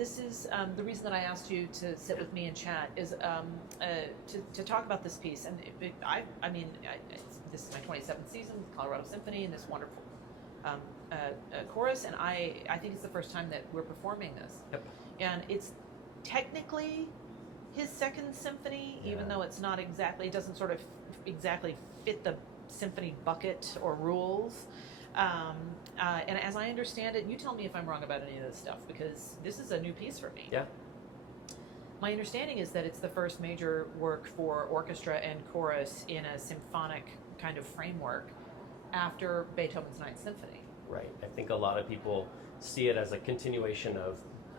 this is the reason that I asked you to sit with me and chat is to talk about this piece. And this is my 27th season, Colorado Symphony, and this wonderful chorus. And I think it's the first time that we're performing this. Yep. And it's technically his second symphony, even though it's not exactly, it doesn't sort of exactly fit the symphony bucket or rules. And as I understand it, you tell me if I'm wrong about any of this stuff, because this is a new piece for me. Yeah. My understanding is that it's the first major work for orchestra and chorus in a symphonic kind of framework after Beethoven's Ninth Symphony. Right. I think a lot of people see it as a continuation of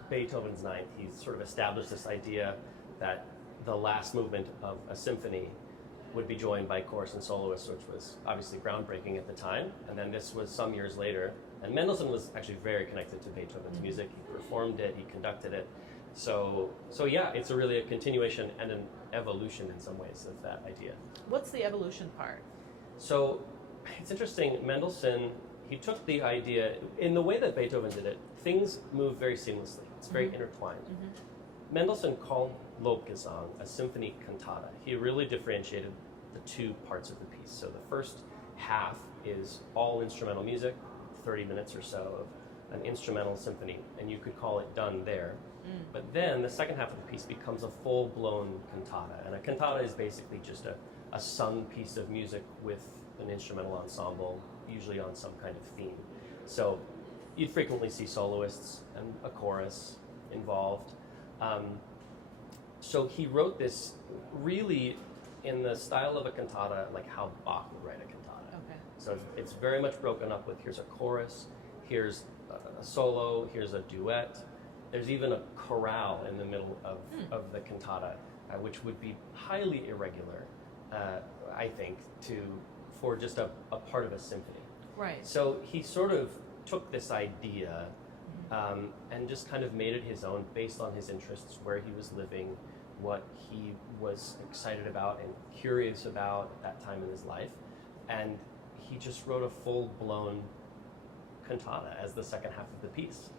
Beethoven's Ninth. He's sort of established this idea that the last movement of a symphony would be joined by chorus and soloists, which was obviously groundbreaking at the time. And then this was some years later. And Mendelssohn was actually very connected to Beethoven's music. He performed it, he conducted it. So yeah, it's really a continuation and an evolution in some ways of that idea. What's the evolution part? So it's interesting, Mendelssohn, he took the idea, in the way that Beethoven did it, things move very seamlessly. It's very intertwined. Mendelssohn called Lobgesang a symphony cantata. He really differentiated the two parts of the piece. So the first half is all instrumental music, 30 minutes or so of an instrumental symphony, and you could call it done there. But then the second half of the piece becomes a full-blown cantata, and a cantata is basically just a sung piece of music with an instrumental ensemble, usually on some kind of theme. So you'd frequently see soloists and a chorus involved. So he wrote this really in the style of a cantata, like how Bach would write a cantata. Okay. So it's very much broken up with, here's a chorus, here's a solo, here's a duet. There's even a chorale in the middle of the cantata, which would be highly irregular, I think, for just a part of a symphony. Right. So he sort of took this idea and just kind of made it his own based on his interests, where he was living, what he was excited about and curious about at that time in his life. And he just wrote a full-blown cantata as the second half of the piece.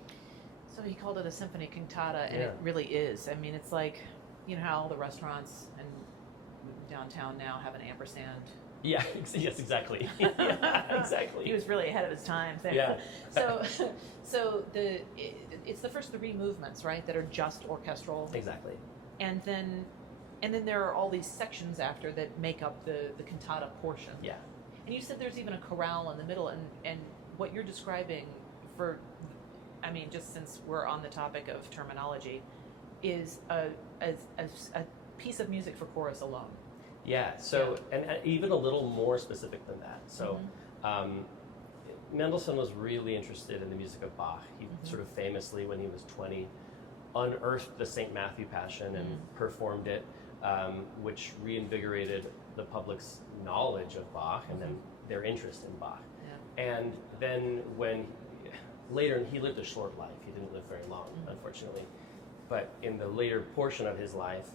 So he called it a symphony cantata, and Yeah. it really is. I mean, it's like, you know how all the restaurants in downtown now have an ampersand? Yeah, yes, exactly. Yeah, exactly. He was really ahead of his time there. Yeah. So it's the first three movements, right, that are just orchestral. Exactly. And then there are all these sections after that make up the cantata portion. Yeah. And you said there's even a chorale in the middle, and what you're describing for, I mean, just since we're on the topic of terminology, is a piece of music for chorus alone. Yeah, so, and even a little more specific than that. So, Mendelssohn was really interested in the music of Bach. He sort of famously, when he was 20, unearthed the St. Matthew Passion and performed it, which reinvigorated the public's knowledge of Bach and then their interest in Bach. Yeah. And then later, he lived a short life. He didn't live very long, unfortunately. But in the later portion of his life,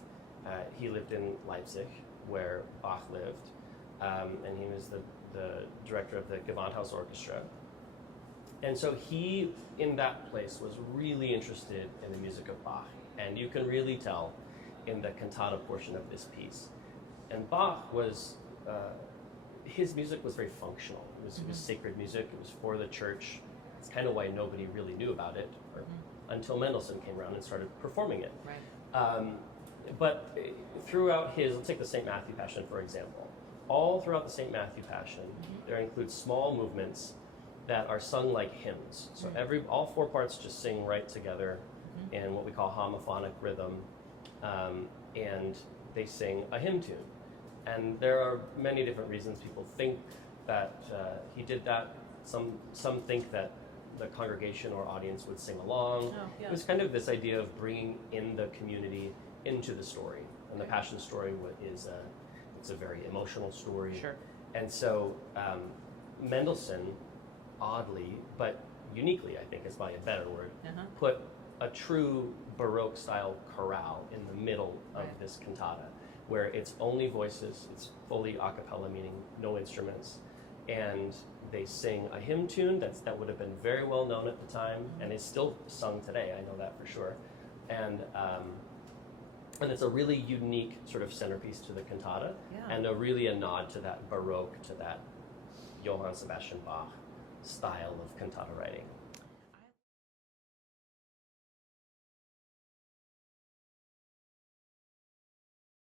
he lived in Leipzig, where Bach lived, and he was the director of the Gewandhaus Orchestra. And so he, in that place, was really interested in the music of Bach. And you can really tell in the cantata portion of this piece. And Bach was, his music was very functional. It was sacred music. It was for the church. It's kind of why nobody really knew about it until Mendelssohn came around and started performing it. Right. But throughout let's take the St. Matthew Passion, for example. All throughout the St. Matthew Passion, there includes small movements that are sung like hymns. So all four parts just sing right together in what we call homophonic rhythm, and they sing a hymn tune. And there are many different reasons people think that he did that. Some think that the congregation or audience would sing along. Oh, yeah. It was kind of this idea of bringing in the community into the story. And the Passion story it's a very emotional story. Sure. And so Mendelssohn, oddly, but uniquely, I think is probably a better word, put a true Baroque style chorale in the middle of this cantata, where it's only voices, it's fully a cappella, meaning no instruments, and they sing a hymn tune that would have been very well known at the time and is still sung today, I know that for sure. and it's a really unique sort of centerpiece to the cantata, Yeah. and really a nod to that Baroque, to that Johann Sebastian Bach style of cantata writing.